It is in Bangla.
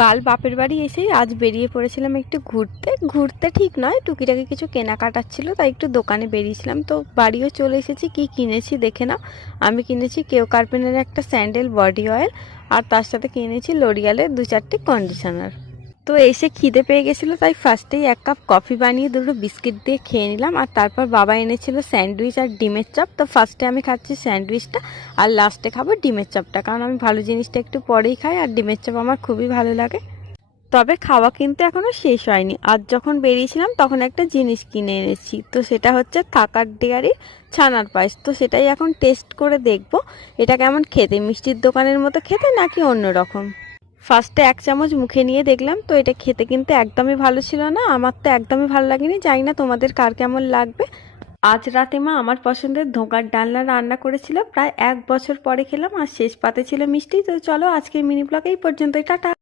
কাল বাপের বাড়ি এসেই আজ বেরিয়ে পড়েছিলাম একটু ঘুরতে। ঘুরতে ঠিক নয়, টুকিটাকি কিছু কেনাকাটার ছিল, তাই একটু দোকানে বেরিয়েছিলাম। তো বাড়িও চলে এসেছি। কি কিনেছি দেখে নাও। আমি কিনেছি কেও কার্পেনের একটা স্যান্ডেল বডি অয়েল, আর তার সাথে কিনেছি লরিয়ালের 2-4টি কন্ডিশনার। তো এসে খিদে পেয়ে গেছিলো, তাই ফার্স্টেই 1 কাপ কফি বানিয়ে দুটো বিস্কিট দিয়ে খেয়ে নিলাম। আর তারপর বাবা এনেছিল স্যান্ডউইচ আর ডিমের চপ। তো ফার্স্টে আমি খাচ্ছি স্যান্ডউইচটা, আর লাস্টে খাবো ডিমের চপটা, কারণ আমি ভালো জিনিসটা একটু পরেই খাই, আর ডিমের চপ আমার খুবই ভালো লাগে। তবে খাওয়া কিন্তু এখনো শেষ হয়নি। আজ যখন বেরিয়েছিলাম তখন একটা জিনিস কিনে এনেছি, তো সেটা হচ্ছে থাকার ডেয়ারির ছানার পায়েস। তো সেটাই এখন টেস্ট করে দেখবো এটা কেমন খেতে, মিষ্টির দোকানের মতো খেতে নাকি অন্যরকম। ফার্স্টে 1 চামচ মুখে নিয়ে দেখলাম, তো এটা খেতে কিন্তু একদমই ভালো ছিল না। আমার তো একদমই ভালো লাগেনি, জানি না তোমাদের কার কেমন লাগবে। আজ রাতে মা আমার পছন্দের ধোঁকার ডালনা রান্না করেছিল, প্রায় 1 বছর পরে খেলাম, আর শেষ পাতে ছিল মিষ্টি। তো চলো আজকের মিনি ব্লগ এই পর্যন্তই, টাটা।